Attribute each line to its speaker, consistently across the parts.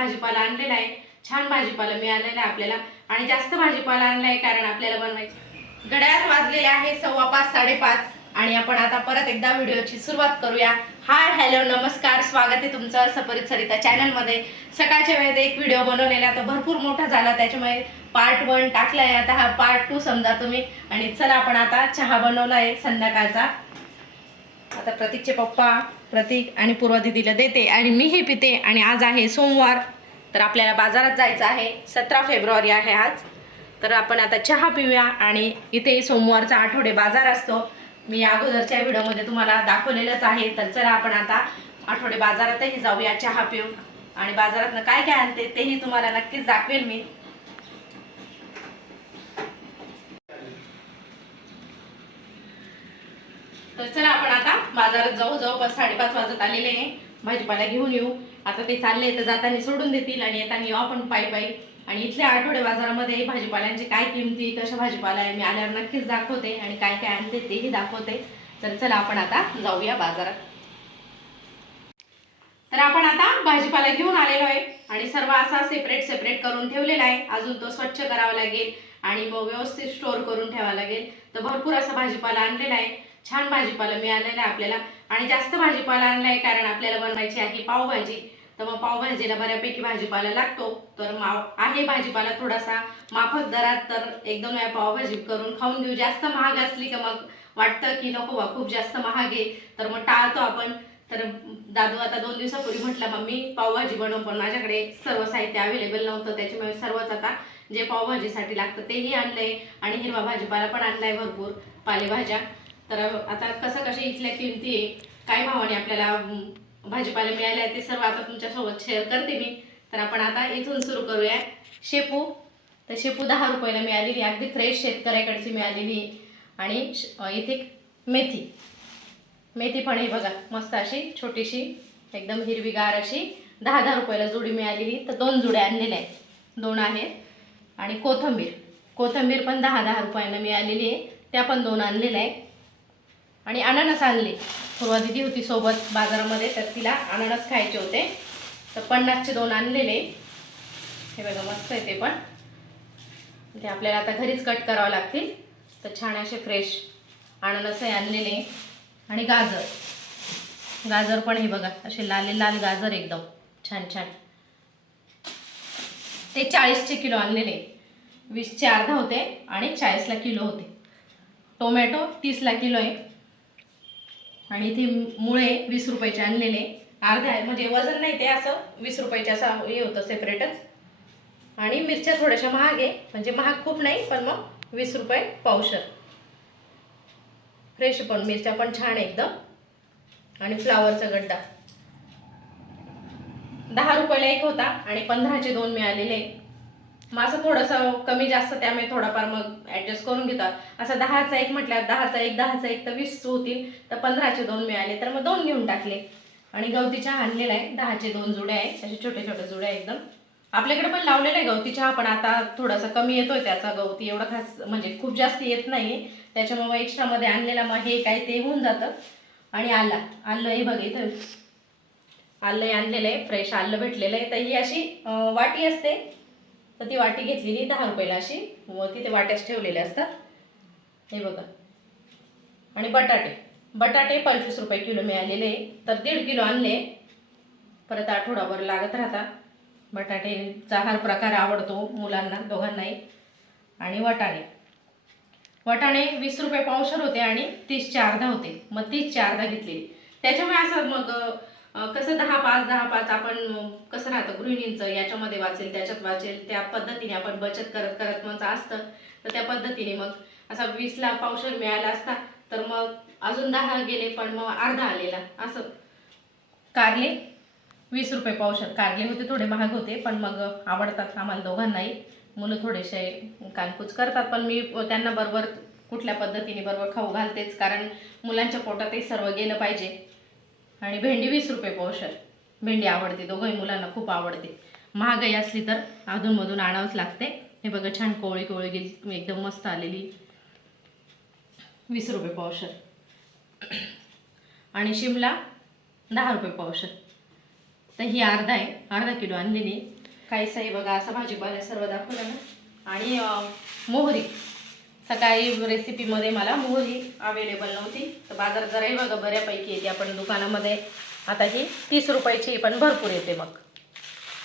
Speaker 1: भाजीपाला आणलेला आहे. छान भाजीपाला मिळालेला आहे आपल्याला. आणि जास्त भाजीपाला आणलाय कारण आपल्याला बनवायचं. घड्याळात वाजलेले आहे सव्वा पाच साडेपाच. आणि आपण आता परत एकदा व्हिडिओची सुरुवात करूया. हाय हॅलो नमस्कार. स्वागत आहे तुमचं सपरित सरिता चॅनलमध्ये. सकाळच्या वेळेत एक व्हिडिओ बनवलेला तर भरपूर मोठा झाला. त्याच्यामुळे पार्ट वन टाकलाय. आता हा पार्ट टू समजा तुम्ही. आणि चला आपण आता चहा बनवला आहे संध्याकाळचा. आता प्रतीकचे पप्पा प्रतीक आणि पूर्वा दिदीला देते आणि मी हे पिते आणि आज आहे सोमवार. तर आपल्याला बाजारात जायचं आहे. सतरा फेब्रुवारी आहे आज. तर आपण आता चहा पिऊया आणि इथे सोमवारचा आठवडे बाजार असतो. मी अगोदरच्या व्हिडिओमध्ये तुम्हाला दाखवलेलंच आहे. तर चला आपण आता आठवडे बाजारातही जाऊया चहा पिऊ आणि बाजारातनं काय काय आणते तेही तुम्हाला नक्कीच दाखवेल मी. तर चला बाजारात जाऊ जवळपास साडेपाच वाजत आलेले आहे. भाजीपाला घेऊन येऊ. आता ते चालले तर जाताना सोडून देतील आणि येताना येऊ आपण पायी पायी. आणि इथल्या आठवडे बाजारामध्ये भाजीपाल्यांची काय किमती कशा भाजीपाला आहे मी आल्यावर नक्कीच दाखवते आणि काय काय आणते तेही दाखवते. तर चला आपण आता जाऊया बाजारात. तर आपण आता भाजीपाला घेऊन आलेलो आहे आणि सर्व असा सेपरेट सेपरेट करून ठेवलेला आहे. अजून तो स्वच्छ करावा लागेल आणि मग व्यवस्थित स्टोअर करून ठेवावा लागेल. तर भरपूर असा भाजीपाला आणलेला आहे. छान भाजीपाला मिळालेला आहे आपल्याला. आणि जास्त भाजीपाला आणलाय कारण आपल्याला बनवायची आहे पावभाजी. तर मग पावभाजीला बऱ्यापैकी भाजीपाला लागतो. तर माव आहे भाजीपाला थोडासा माफक दरात तर एकदम वेळा पावभाजी करून खाऊन घेऊ. जास्त महाग असली का मग वाटतं की नको बा खूप जास्त महाग आहे. तर मग टाळतो आपण. तर दादू आता दोन दिवसापूर्वी म्हटलं मम्मी पावभाजी बनव. पण माझ्याकडे सर्व साहित्य अवेलेबल नव्हतं. त्याच्यामुळे सर्वच आता जे पावभाजीसाठी लागतं तेही आणलंय. आणि हिरवा भाजीपाला पण आणलाय भरपूर. पालेभाज्या. तर आता कसं कशा इथल्या किमती काय भावाने आपल्याला भाजीपाला मिळाले ते सर्व आता तुमच्यासोबत शेअर करते मी. तर आपण आता इथून सुरू करूया. शेपू तर शेपू दहा रुपयाला मिळालेली अगदी फ्रेश शेतकऱ्याकडची मिळालेली. आणि श- इथे मेथी. मेथी पण आहे बघा मस्त अशी छोटीशी एकदम हिरवीगार अशी. दहा दहा रुपयाला जोडी मिळालेली तर दोन जुड्या आणलेल्या आहेत. दोन आहेत. आणि कोथंबीर. कोथंबीर पण दहा दहा रुपयाला मिळालेली आहे. त्या पण दोन आणलेल्या आहेत. आणि अननस आणले. पूर्वा दिदी होती सोबत बाजारामध्ये तर तिला अननस खायचे होते. तर पन्नासचे दोन आणलेले. हे बघा मस्त आहे ते पण. ते आपल्याला आता घरीच कट करावं लागतील. तर छान असे फ्रेश अननस आहे आणलेले. आणि गाजर. गाजर पण हे बघा असे लाल लाल गाजर एकदम. छान छान. ते चाळीसचे किलो आणलेले. वीसचे अर्धा होते आणि चाळीसला किलो होते. टोमॅटो तीसला किलो आहे. आणि इथे मुळे वीस रुपयाचे आणलेले. अर्धे आहे म्हणजे वजन नाही ते असं वीस रुपयाचे असं हे होतं सेपरेटच आणि मिरच्या थोड्याशा महाग आहे म्हणजे महाग खूप नाही पण मग वीस रुपये पावशर. फ्रेश पण मिरच्या पण छान एकदम. आणि फ्लावरचा गड्डा. दहा रुपयाला एक होता आणि पंधराचे दोन मिळालेले. मग असं थोडंसं कमी जास्त त्यामुळे थोडाफार मग ॲडजस्ट करून घेतात. असं दहाचा एक म्हटल्यावर दहाचा एक दहाचा एक तर वीस होतील तर पंधराचे दोन मिळाले तर मग दोन घेऊन टाकले. आणि गवती चहा आणलेला आहे दहाचे दोन जुड्या आहे असे छोटे छोटे जुड्या आहे एकदम. आपल्याकडे पण लावलेला आहे गवती चहा पण आता थोडासा कमी येतोय त्याचा गवती एवढा खास म्हणजे खूप जास्त येत नाही त्याच्यामुळे एक्स्ट्रामध्ये आणलेला मग हे काय ते होऊन जातं. आणि आला आलं हे बघ इथं. आलं आणलेलं आहे फ्रेश आलं भेटलेलं आहे. तर ही अशी वाटी असते. तर ती वाटी घेतलेली दहा रुपयाला अशी. व तिथे वाट्याच ठेवलेले असतात. हे बघा. आणि बटाटे. बटाटे पंचवीस रुपये किलो मिळालेले तर दीड किलो आणले. परत आठवडाभर लागत राहतात. बटाटेचा हर प्रकार आवडतो मुलांना दोघांनाही. आणि वाटाणे. वटाणे वीस रुपये पावशर होते आणि तीसच्या अर्धा होते. मग तीसच्या अर्धा घेतलेली. त्याच्यामुळे असं मग कसं दहा पाच दहा पाच आपण कसं राहतं गृहिणींचं याच्यामध्ये वाचेल त्याच्यात वाचेल त्या पद्धतीने आपण बचत करत करत मग असतं. तर त्या पद्धतीने मग असा वीसला पावशर मिळाला असता तर मग अजून दहा गेले पण मग अर्धा आलेला. असं. कारले. वीस रुपये पावशर कारले होते थोडे महाग होते पण मग आवडतात आम्हाला दोघांनाही. मुलं थोडेसे कानकूच करतात पण मी त्यांना बरोबर कुठल्या पद्धतीने बरोबर खाऊ घालतेच कारण मुलांच्या पोटातही सर्व गेलं पाहिजे. आणि भेंडी वीस रुपये पावशर भेंडी आवडते दोघंही मुलांना खूप आवडते. महागाई असली तर अधूनमधून आणावंच लागते. हे बघा छान कोवळी कोवळी गेली एकदम मस्त आलेली. वीस रुपये पावशर आणि शिमला दहा रुपये पावशर तर ही अर्धा आहे अर्धा किलो आणलेली. आहे. बघा असा भाजीपाला सर्व दाखवलं ना. आणि मोहरी. सकाळी रेसिपीमध्ये मला मोहरी अवेलेबल नव्हती. तर बाजार जराही बघा बऱ्यापैकी येते. आपण दुकानामध्ये आता ही तीस रुपयाची पण भरपूर येते मग.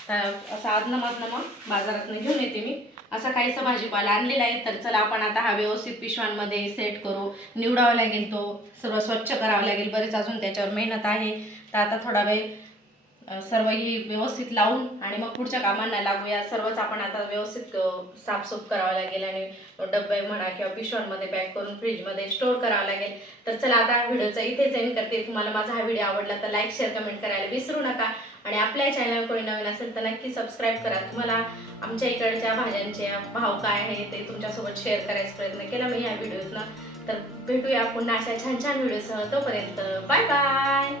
Speaker 1: तर असं आजनमाजनं मग बाजारातनं घेऊन येते मी. असा काहीसा भाजीपाला आणलेला आहे. तर चला आपण आता हा व्यवस्थित पिशव्यांमध्ये सेट करू. निवडावा लागेल तो. सर्व स्वच्छ करावा लागेल. बरेच अजून त्याच्यावर मेहनत आहे. तर आता थोडा वेळ सर्व ही व्यवस्थित लावून आणि मग पुढच्या कामांना लागूया. सर्वच आपण आता व्यवस्थित साफसूफ करावं लागेल आणि डब्बे म्हणा किंवा पिशव्यांमध्ये पॅक करून फ्रीजमध्ये स्टोअर करावं लागेल. तर चला आता व्हिडिओचा इथेच एंड करते. तुम्हाला माझा हा व्हिडिओ आवडला तर लाईक शेअर कमेंट करायला विसरू नका. आणि आपल्या चॅनल कोणी नवीन असेल तर नक्की सबस्क्राईब करा. तुम्हाला आमच्या इकडच्या भाज्यांचे भाव काय आहे ते तुमच्यासोबत शेअर करायचा प्रयत्न केला मी या व्हिडिओतनं. तर भेटूया पुन्हा अशा छान छान व्हिडिओसह तोपर्यंत. Bye bye